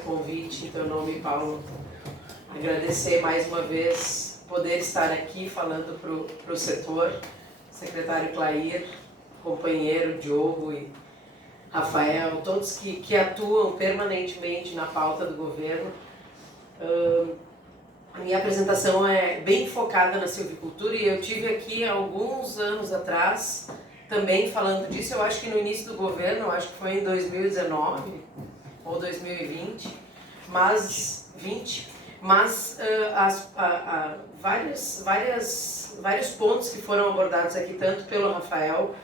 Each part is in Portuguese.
o convite em teu nome, Paulo. Agradecer mais uma vez poder estar aqui falando para o setor, secretário Clair, companheiro Diogo e Rafael, todos que atuam permanentemente na pauta do governo. A minha apresentação é bem focada na silvicultura e eu tive aqui alguns anos atrás também falando disso. Eu acho que no início do governo, eu acho que foi em 2019 ou 2020, vários pontos que foram abordados aqui, tanto pelo Rafael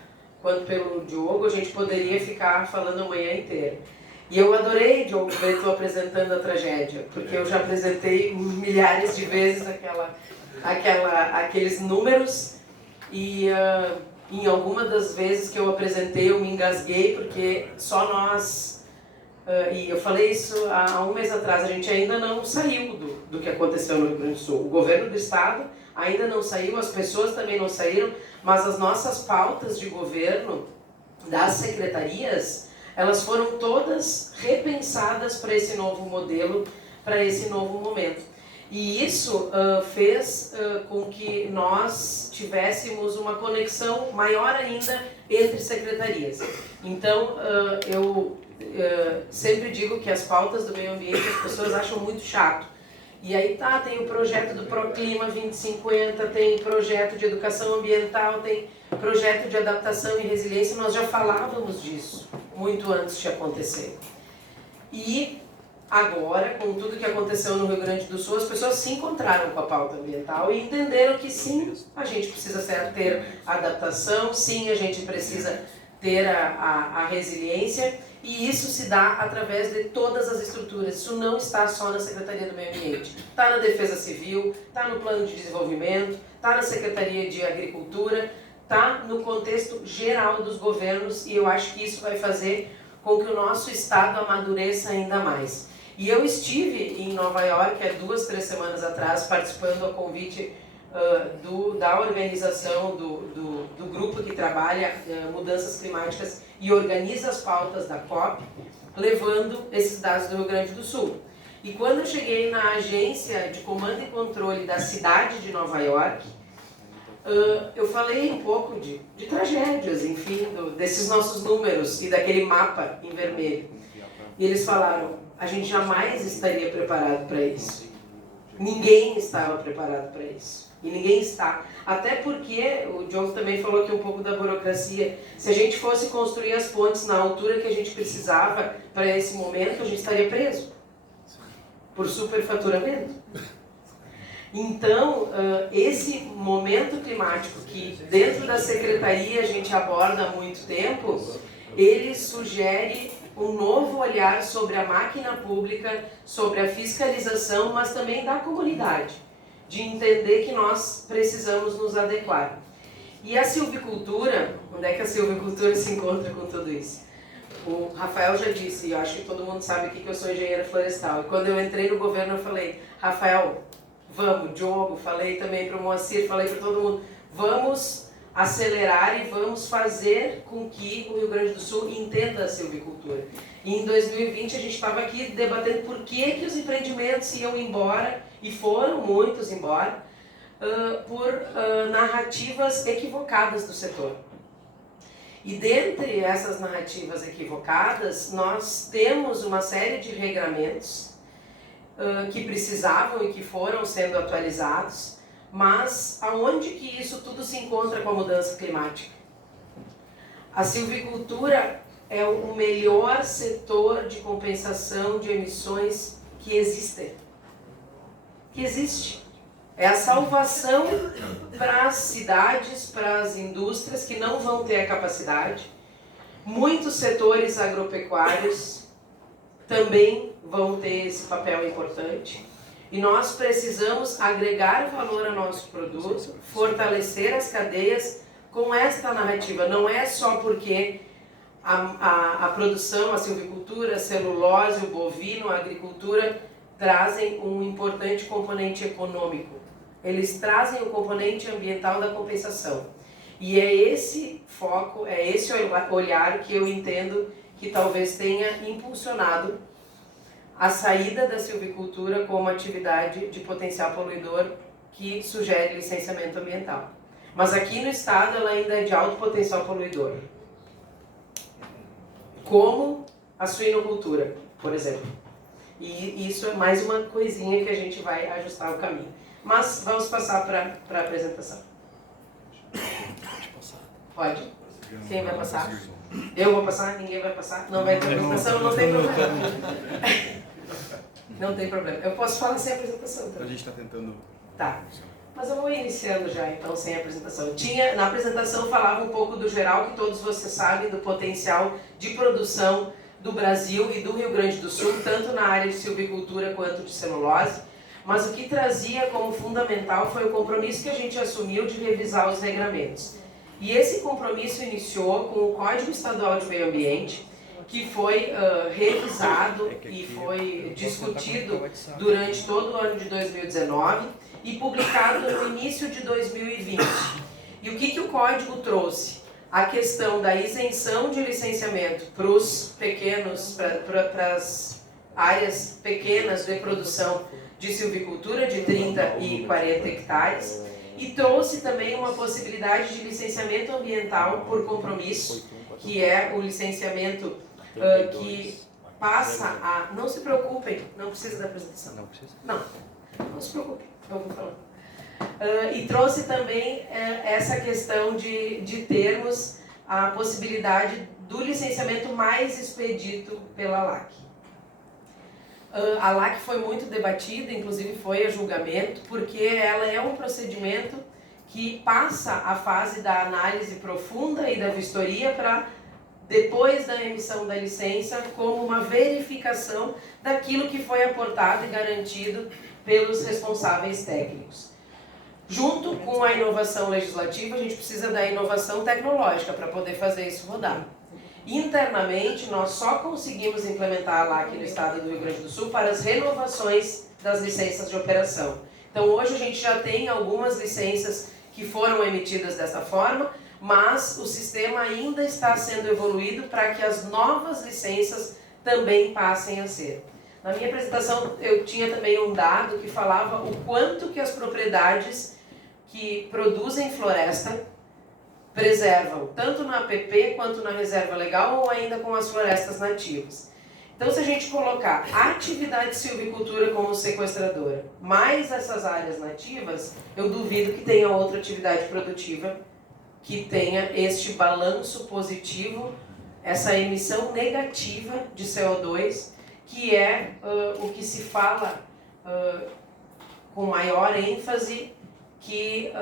quanto pelo Diogo, a gente poderia ficar falando a manhã inteira. E eu adorei, Diogo, ver tu apresentando a tragédia, porque eu já apresentei milhares de vezes aqueles números e em alguma das vezes que eu apresentei eu me engasguei, porque só nós, e eu falei isso há um mês atrás, a gente ainda não saiu do que aconteceu no Rio Grande do Sul. O governo do estado ainda não saiu, as pessoas também não saíram, mas as nossas pautas de governo das secretarias, elas foram todas repensadas para esse novo modelo, para esse novo momento. E isso fez com que nós tivéssemos uma conexão maior ainda entre secretarias. Então, eu sempre digo que as pautas do meio ambiente as pessoas acham muito chato. E aí tem o projeto do Proclima 2050, tem projeto de educação ambiental, tem projeto de adaptação e resiliência. Nós já falávamos disso muito antes de acontecer. E agora, com tudo que aconteceu no Rio Grande do Sul, as pessoas se encontraram com a pauta ambiental e entenderam que sim, a gente precisa ter adaptação, sim, a gente precisa ter a resiliência, e isso se dá através de todas as estruturas. Isso não está só na Secretaria do Meio Ambiente. Está na Defesa Civil, está no Plano de Desenvolvimento, está na Secretaria de Agricultura, está no contexto geral dos governos, e eu acho que isso vai fazer com que o nosso Estado amadureça ainda mais. E eu estive em Nova York há 2, 3 semanas atrás, participando a convite da organização do grupo que trabalha mudanças climáticas e organiza as pautas da COP, levando esses dados do Rio Grande do Sul. E quando eu cheguei na agência de comando e controle da cidade de Nova York, eu falei um pouco de tragédias, enfim, desses nossos números e daquele mapa em vermelho. E eles falaram: a gente jamais estaria preparado para isso. Ninguém estava preparado para isso. E ninguém está. Até porque, o Diogo também falou aqui um pouco da burocracia. Se a gente fosse construir as pontes na altura que a gente precisava para esse momento, a gente estaria preso por superfaturamento. Então, esse momento climático que dentro da secretaria a gente aborda há muito tempo, ele sugere um novo olhar sobre a máquina pública, sobre a fiscalização, mas também da comunidade, de entender que nós precisamos nos adequar. E a silvicultura, onde é que a silvicultura se encontra com tudo isso? O Rafael já disse, e eu acho que todo mundo sabe aqui que eu sou engenheira florestal, e quando eu entrei no governo eu falei: Rafael, vamos, Diogo, falei também para o Moacir, falei para todo mundo, vamos acelerar e vamos fazer com que o Rio Grande do Sul entenda a silvicultura. E em 2020 a gente estava aqui debatendo por que os empreendimentos iam embora, e foram muitos embora, por narrativas equivocadas do setor. E dentre essas narrativas equivocadas, nós temos uma série de regramentos que precisavam e que foram sendo atualizados, mas aonde que isso tudo se encontra com a mudança climática? A silvicultura é o melhor setor de compensação de emissões que existe. É a salvação para as cidades, para as indústrias que não vão ter a capacidade. Muitos setores agropecuários também vão ter esse papel importante. E nós precisamos agregar valor ao nosso produto, fortalecer as cadeias com esta narrativa. Não é só porque a produção, a silvicultura, a celulose, o bovino, a agricultura trazem um importante componente econômico. Eles trazem o componente ambiental da compensação. E é esse foco, é esse olhar que eu entendo que talvez tenha impulsionado a saída da silvicultura como atividade de potencial poluidor que sugere licenciamento ambiental. Mas aqui no estado ela ainda é de alto potencial poluidor, como a suinocultura, por exemplo. E isso é mais uma coisinha que a gente vai ajustar o caminho. Mas vamos passar para a apresentação. Pode passar. Pode? Quem vai passar? Eu vou passar? Ninguém vai passar? Não vai ter apresentação? Não tem problema. Não tem problema. Eu posso falar sem apresentação também. A gente está tentando... Tá. Mas eu vou iniciando já, então, sem apresentação. Na apresentação falava um pouco do geral, que todos vocês sabem, do potencial de produção do Brasil e do Rio Grande do Sul, tanto na área de silvicultura quanto de celulose. Mas o que trazia como fundamental foi o compromisso que a gente assumiu de revisar os regramentos. E esse compromisso iniciou com o Código Estadual de Meio Ambiente, que foi revisado e foi discutido durante todo o ano de 2019 e publicado no início de 2020. E o que o Código trouxe? A questão da isenção de licenciamento para os pequenos, para as áreas pequenas de produção de silvicultura de 30 e 40 hectares, e trouxe também uma possibilidade de licenciamento ambiental por compromisso, que é o licenciamento que passa a... Não se preocupem, não precisa da apresentação. Não precisa? Não se preocupem, eu vou falar. E trouxe também essa questão de termos a possibilidade do licenciamento mais expedito pela LAC. A LAC foi muito debatida, inclusive foi a julgamento, porque ela é um procedimento que passa a fase da análise profunda e da vistoria para, depois da emissão da licença, como uma verificação daquilo que foi aportado e garantido pelos responsáveis técnicos. Junto com a inovação legislativa, a gente precisa da inovação tecnológica para poder fazer isso rodar. Internamente, nós só conseguimos implementar a LAC no estado do Rio Grande do Sul para as renovações das licenças de operação. Então, hoje a gente já tem algumas licenças que foram emitidas dessa forma, mas o sistema ainda está sendo evoluído para que as novas licenças também passem a ser. Na minha apresentação, eu tinha também um dado que falava o quanto que as propriedades que produzem floresta preservam, tanto na APP quanto na reserva legal ou ainda com as florestas nativas. Então, se a gente colocar a atividade de silvicultura como sequestradora, mais essas áreas nativas, eu duvido que tenha outra atividade produtiva que tenha este balanço positivo, essa emissão negativa de CO2, que é o que se fala com maior ênfase, que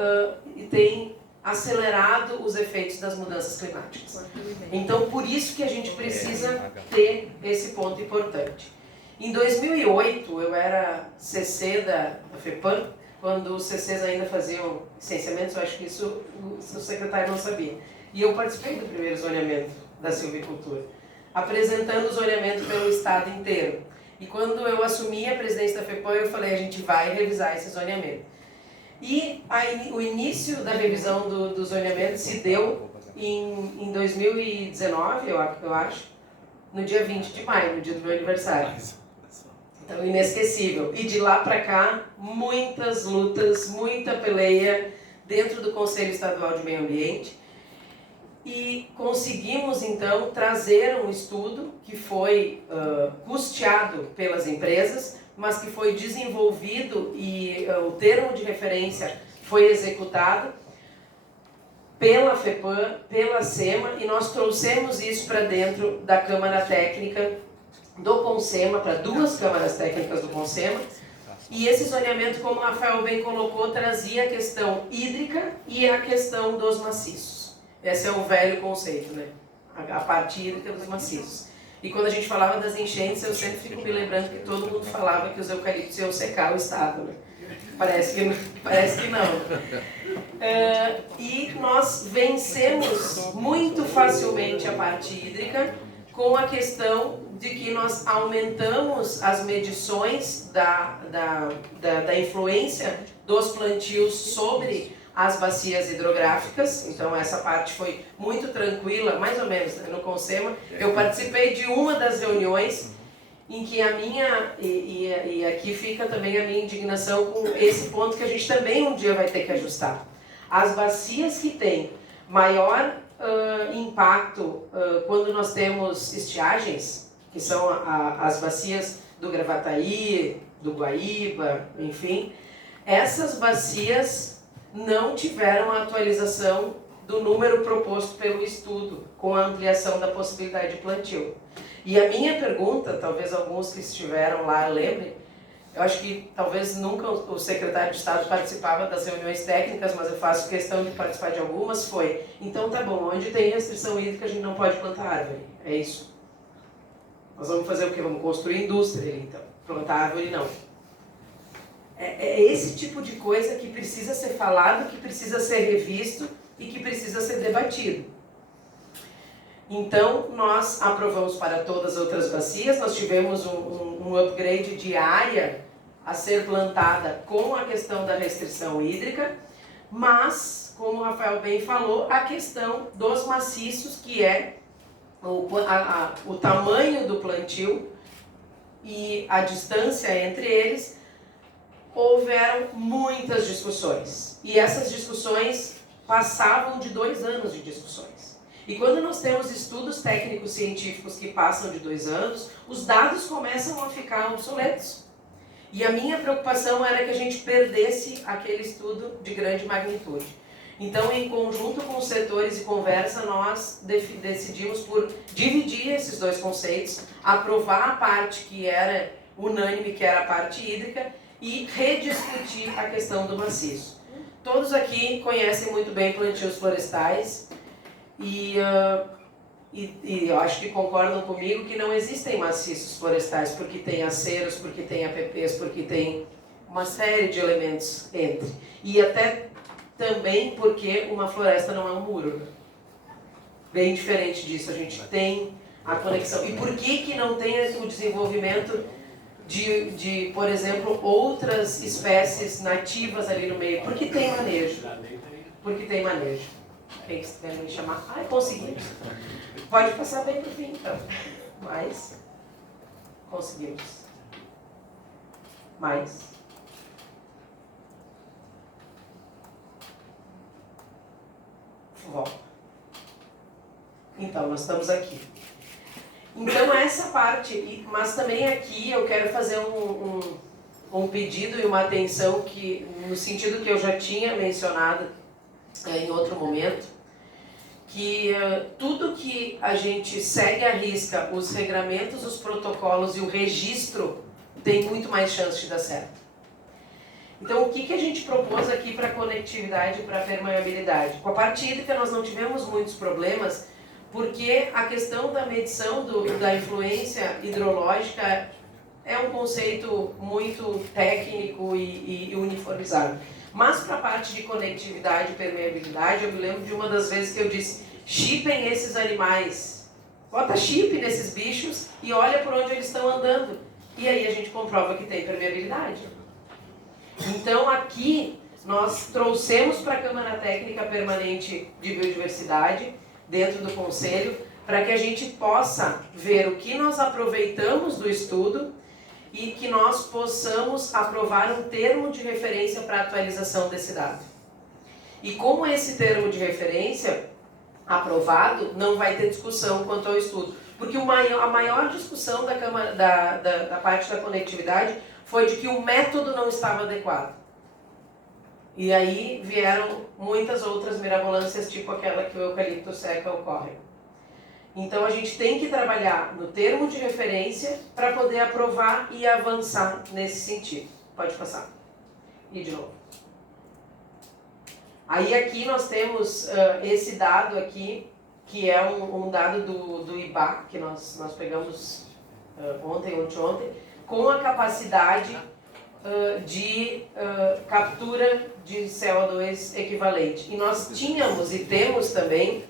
tem acelerado os efeitos das mudanças climáticas. Então, por isso que a gente precisa ter esse ponto importante. Em 2008, eu era CC da FEPAM, quando os CCs ainda faziam licenciamentos, eu acho que isso o secretário não sabia. E eu participei do primeiro zoneamento da silvicultura, apresentando o zoneamento pelo estado inteiro. E quando eu assumi a presidência da FEPAM, eu falei, a gente vai revisar esse zoneamento. E o início da revisão do zoneamento se deu em 2019, eu acho, no dia 20 de maio, no dia do meu aniversário. Então, inesquecível. E de lá para cá, muitas lutas, muita peleia dentro do Conselho Estadual de Meio Ambiente. E conseguimos, então, trazer um estudo que foi custeado pelas empresas, mas que foi desenvolvido e o termo de referência foi executado pela FEPAM, pela SEMA, e nós trouxemos isso para dentro da Câmara Técnica do CONSEMA, para duas câmaras técnicas do CONSEMA, e esse zoneamento, como o Rafael bem colocou, trazia a questão hídrica e a questão dos maciços. Esse é o velho conceito, né? A parte hídrica dos maciços. E quando a gente falava das enchentes, eu sempre fico me lembrando que todo mundo falava que os eucaliptos iam secar o estado, né? Parece que não. E nós vencemos muito facilmente a parte hídrica com a questão de que nós aumentamos as medições da influência dos plantios sobre as bacias hidrográficas. Então essa parte foi muito tranquila, mais ou menos, né, no CONSEMA. Eu participei de uma das reuniões em que a minha, e aqui fica também a minha indignação com esse ponto que a gente também um dia vai ter que ajustar. As bacias que têm maior impacto quando nós temos estiagens, que são as bacias do Gravataí, do Guaíba, enfim, essas bacias não tiveram a atualização do número proposto pelo estudo, com a ampliação da possibilidade de plantio. E a minha pergunta, talvez alguns que estiveram lá lembrem, eu acho que talvez nunca o secretário de Estado participava das reuniões técnicas, mas eu faço questão de participar de algumas, foi, então tá bom, onde tem restrição hídrica a gente não pode plantar árvore, é isso. Nós vamos fazer o quê? Vamos construir indústria ali, então. Plantar árvore não. É esse tipo de coisa que precisa ser falado, que precisa ser revisto e que precisa ser debatido. Então, nós aprovamos para todas as outras bacias, nós tivemos um upgrade de área a ser plantada com a questão da restrição hídrica, mas, como o Rafael bem falou, a questão dos maciços, que é o tamanho do plantio e a distância entre eles, houveram muitas discussões. E essas discussões passavam de 2 anos de discussões. E quando nós temos estudos técnicos científicos que passam de 2 anos, os dados começam a ficar obsoletos. E a minha preocupação era que a gente perdesse aquele estudo de grande magnitude. Então, em conjunto com os setores e conversa, nós decidimos por dividir esses 2 conceitos, aprovar a parte que era unânime, que era a parte hídrica, e rediscutir a questão do maciço. Todos aqui conhecem muito bem plantios florestais e eu acho que concordam comigo que não existem maciços florestais porque tem aceros, porque tem APPs, porque tem uma série de elementos entre. E até também porque uma floresta não é um muro. Bem diferente disso, a gente tem a conexão. E por que não tem o desenvolvimento de, por exemplo, outras espécies nativas ali no meio? Porque tem manejo. Porque tem manejo. Quem quiser me chamar? Ah, conseguimos. Pode passar bem para o fim, então. Mas, conseguimos. Mais. Volta. Então, nós estamos aqui. Então, essa parte, mas também aqui eu quero fazer um pedido e uma atenção que, no sentido que eu já tinha mencionado em outro momento, que tudo que a gente segue à risca, os regramentos, os protocolos e o registro, tem muito mais chance de dar certo. Então, o que a gente propôs aqui para conectividade e para permeabilidade? Com a parte hídrica nós não tivemos muitos problemas, porque a questão da medição da influência hidrológica é um conceito muito técnico e uniformizado. Mas para a parte de conectividade e permeabilidade, eu me lembro de uma das vezes que eu disse, chipem esses animais, bota chip nesses bichos e olha por onde eles estão andando. E aí a gente comprova que tem permeabilidade. Então aqui nós trouxemos para a Câmara Técnica Permanente de Biodiversidade, dentro do Conselho, para que a gente possa ver o que nós aproveitamos do estudo e que nós possamos aprovar um termo de referência para a atualização desse dado. E como esse termo de referência aprovado, não vai ter discussão quanto ao estudo. Porque a maior discussão da parte da conectividade foi de que o método não estava adequado. E aí vieram muitas outras mirabolâncias, tipo aquela que o eucalipto seca ocorre. Então a gente tem que trabalhar no termo de referência para poder aprovar e avançar nesse sentido. Pode passar. E de novo. Aí aqui nós temos esse dado aqui, que é um dado do IBA, que nós pegamos ontem, com a capacidade de captura de CO2 equivalente. E nós tínhamos e temos também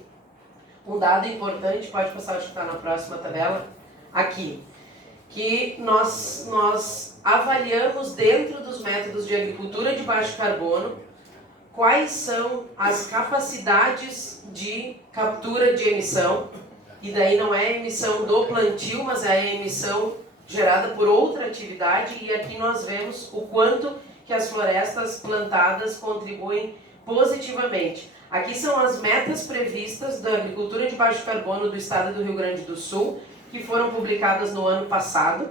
um dado importante, pode passar, acho que está na próxima tabela, aqui, que nós avaliamos dentro dos métodos de agricultura de baixo carbono quais são as capacidades de captura de emissão, e daí não é a emissão do plantio, mas é a emissão gerada por outra atividade, e aqui nós vemos o quanto que as florestas plantadas contribuem positivamente. Aqui são as metas previstas da agricultura de baixo carbono do estado do Rio Grande do Sul, que foram publicadas no ano passado.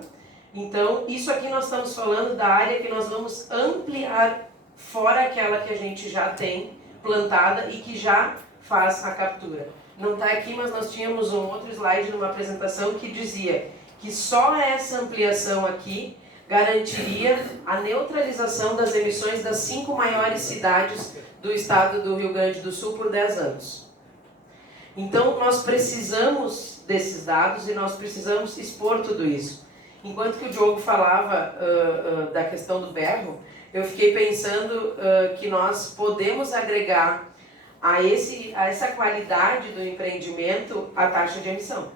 Então, isso aqui nós estamos falando da área que nós vamos ampliar fora aquela que a gente já tem plantada e que já faz a captura. Não está aqui, mas nós tínhamos um outro slide numa apresentação que dizia que só essa ampliação aqui garantiria a neutralização das emissões das 5 maiores cidades do estado do Rio Grande do Sul por 10 anos. Então, nós precisamos desses dados e nós precisamos expor tudo isso. Enquanto que o Diogo falava da questão do berro, eu fiquei pensando que nós podemos agregar a essa qualidade do empreendimento a taxa de emissão.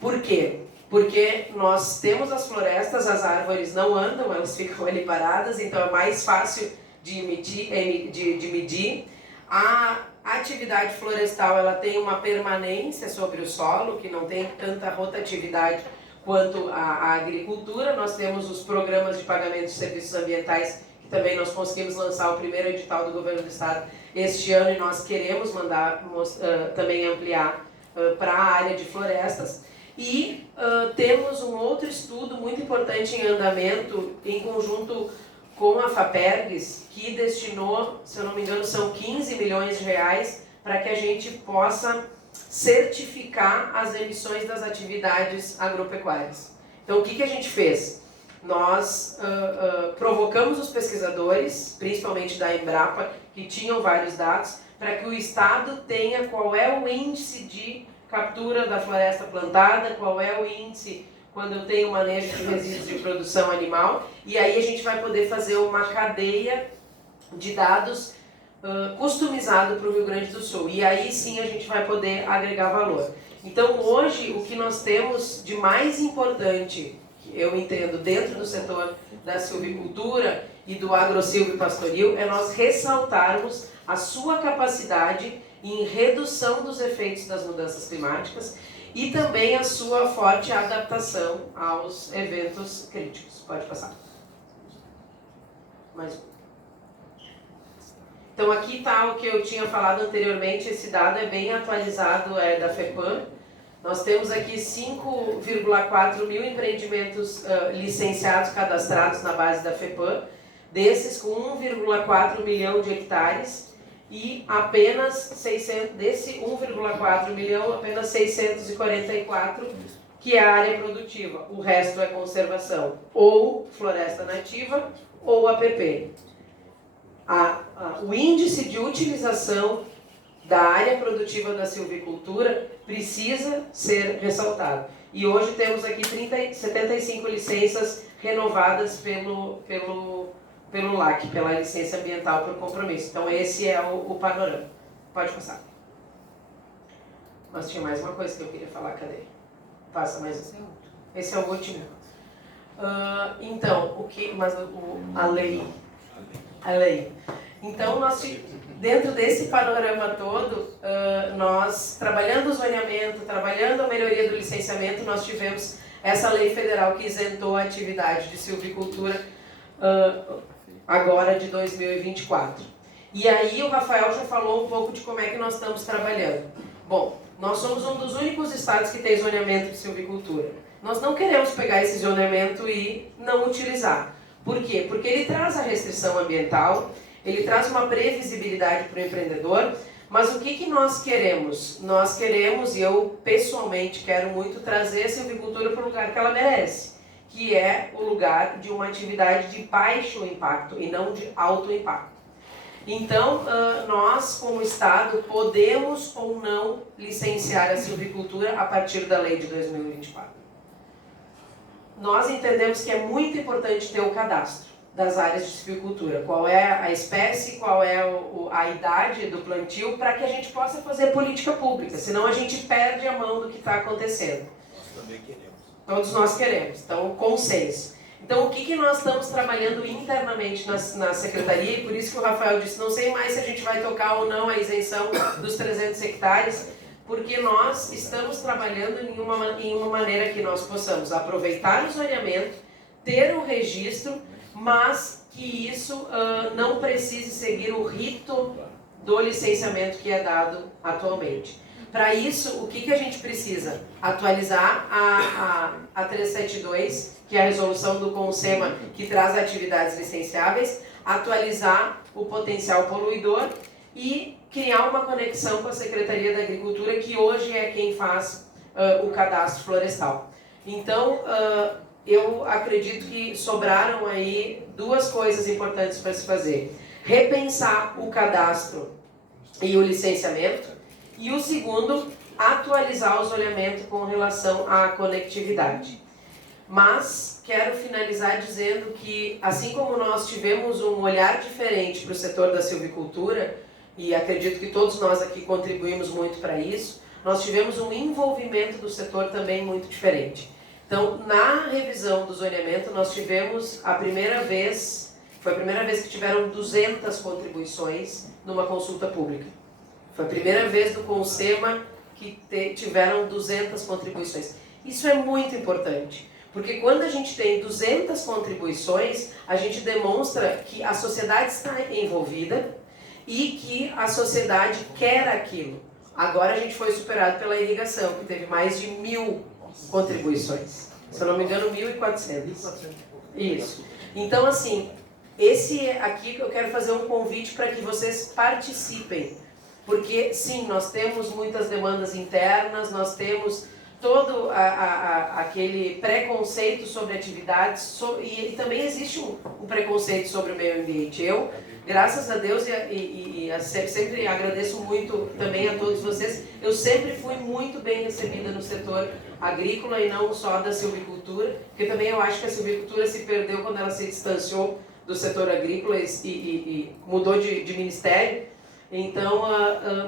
Por quê? Porque nós temos as florestas, as árvores não andam, elas ficam ali paradas, então é mais fácil de medir. A atividade florestal ela tem uma permanência sobre o solo, que não tem tanta rotatividade quanto a agricultura. Nós temos os programas de pagamento de serviços ambientais, que também nós conseguimos lançar o primeiro edital do governo do estado este ano, e nós queremos também ampliar para a área de florestas. E temos um outro estudo muito importante em andamento, em conjunto com a FAPERGS, que destinou, se eu não me engano, são 15 milhões de reais para que a gente possa certificar as emissões das atividades agropecuárias. Então, o que a gente fez? Nós provocamos os pesquisadores, principalmente da Embrapa, que tinham vários dados, para que o Estado tenha qual é o índice de captura da floresta plantada, qual é o índice quando eu tenho manejo de resíduos de produção animal, e aí a gente vai poder fazer uma cadeia de dados customizado para o Rio Grande do Sul, e aí sim a gente vai poder agregar valor. Então hoje o que nós temos de mais importante, eu entendo, dentro do setor da silvicultura e do agro-silvipastoril, é nós ressaltarmos a sua capacidade em redução dos efeitos das mudanças climáticas e também a sua forte adaptação aos eventos críticos. Pode passar. Mais um. Então aqui está o que eu tinha falado anteriormente, esse dado é bem atualizado, é da FEPAM. Nós temos aqui 5,4 mil empreendimentos licenciados, cadastrados na base da FEPAM, desses com 1,4 milhão de hectares, e apenas 600, desse 1,4 milhão, apenas 644 que é a área produtiva. O resto é conservação, ou floresta nativa, ou APP. O índice de utilização da área produtiva da silvicultura precisa ser ressaltado. E hoje temos aqui 75 licenças renovadas pelo LAC, pela licença ambiental por compromisso. Então esse é o panorama. Pode passar. Mas tinha mais uma coisa que eu queria falar, cadê? Passa mais esse. Esse é o último. Então, a lei. A lei. Então, dentro desse panorama todo, nós, trabalhando o zoneamento, trabalhando a melhoria do licenciamento, nós tivemos essa lei federal que isentou a atividade de silvicultura agora de 2024. E aí o Rafael já falou um pouco de como é que nós estamos trabalhando. Bom, nós somos um dos únicos estados que tem zoneamento de silvicultura. Nós não queremos pegar esse zoneamento e não utilizar. Por quê? Porque ele traz a restrição ambiental, ele traz uma previsibilidade para o empreendedor, mas o que nós queremos? Nós queremos, e eu pessoalmente quero muito, trazer a silvicultura para o lugar que ela merece, que é o lugar de uma atividade de baixo impacto e não de alto impacto. Então, nós, como Estado, podemos ou não licenciar a silvicultura a partir da lei de 2024. Nós entendemos que é muito importante ter o cadastro das áreas de silvicultura. Qual é a espécie, qual é a idade do plantio, para que a gente possa fazer política pública. Senão a gente perde a mão do que está acontecendo. Nós também queremos. Todos nós queremos. Então, consenso. Então, o que nós estamos trabalhando internamente na Secretaria, e por isso que o Rafael disse, não sei mais se a gente vai tocar ou não a isenção dos 300 hectares, porque nós estamos trabalhando em uma maneira que nós possamos aproveitar o zoneamento, ter o registro, mas que isso não precise seguir o rito do licenciamento que é dado atualmente. Para isso, o que a gente precisa? Atualizar a 372, que é a resolução do CONSEMA que traz atividades licenciáveis, atualizar o potencial poluidor e criar uma conexão com a Secretaria da Agricultura, que hoje é quem faz o cadastro florestal. Então, eu acredito que sobraram aí duas coisas importantes para se fazer. Repensar o cadastro e o licenciamento. E o segundo, atualizar o zoneamento com relação à conectividade. Mas quero finalizar dizendo que, assim como nós tivemos um olhar diferente para o setor da silvicultura, e acredito que todos nós aqui contribuímos muito para isso, nós tivemos um envolvimento do setor também muito diferente. Então, na revisão do zoneamento, nós tivemos foi a primeira vez que tiveram 200 contribuições numa consulta pública. Foi a primeira vez do CONSEMA que tiveram 200 contribuições. Isso é muito importante, porque quando a gente tem 200 contribuições, a gente demonstra que a sociedade está envolvida e que a sociedade quer aquilo. Agora a gente foi superado pela irrigação, que teve mais de 1.000 contribuições. Se eu não me engano, 1.400. Isso. Então, assim, esse aqui que eu quero fazer um convite para que vocês participem. Porque, sim, nós temos muitas demandas internas, nós temos todo aquele preconceito sobre atividades, e também existe um preconceito sobre o meio ambiente. Eu, graças a Deus, sempre agradeço muito também a todos vocês, eu sempre fui muito bem recebida no setor agrícola e não só da silvicultura, porque também eu acho que a silvicultura se perdeu quando ela se distanciou do setor agrícola e mudou de ministério. Então,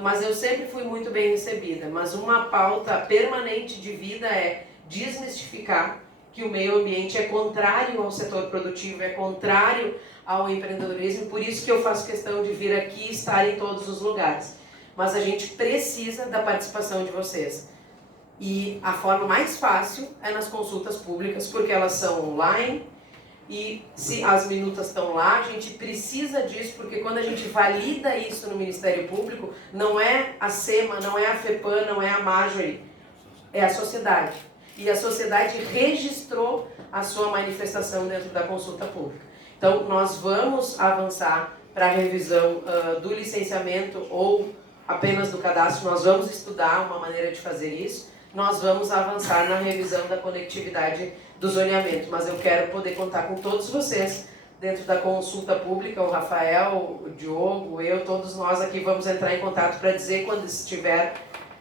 mas eu sempre fui muito bem recebida. Mas uma pauta permanente de vida é desmistificar que o meio ambiente é contrário ao setor produtivo, é contrário ao empreendedorismo, por isso que eu faço questão de vir aqui e estar em todos os lugares. Mas a gente precisa da participação de vocês. E a forma mais fácil é nas consultas públicas, porque elas são online, e se as minutas estão lá, a gente precisa disso, porque quando a gente valida isso no Ministério Público, não é a SEMA, não é a FEPAM, não é a Marjorie, é a sociedade. E a sociedade registrou a sua manifestação dentro da consulta pública. Então, nós vamos avançar para a revisão do licenciamento ou apenas do cadastro, nós vamos estudar uma maneira de fazer isso, nós vamos avançar na revisão da conectividade do zoneamento, mas eu quero poder contar com todos vocês dentro da consulta pública, o Rafael, o Diogo, eu, todos nós aqui vamos entrar em contato para dizer quando estiver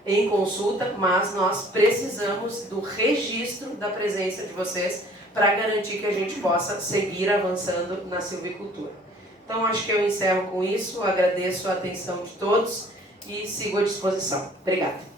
em consulta, mas nós precisamos do registro da presença de vocês para garantir que a gente possa seguir avançando na silvicultura. Então, acho que eu encerro com isso, agradeço a atenção de todos e sigo à disposição. Obrigada.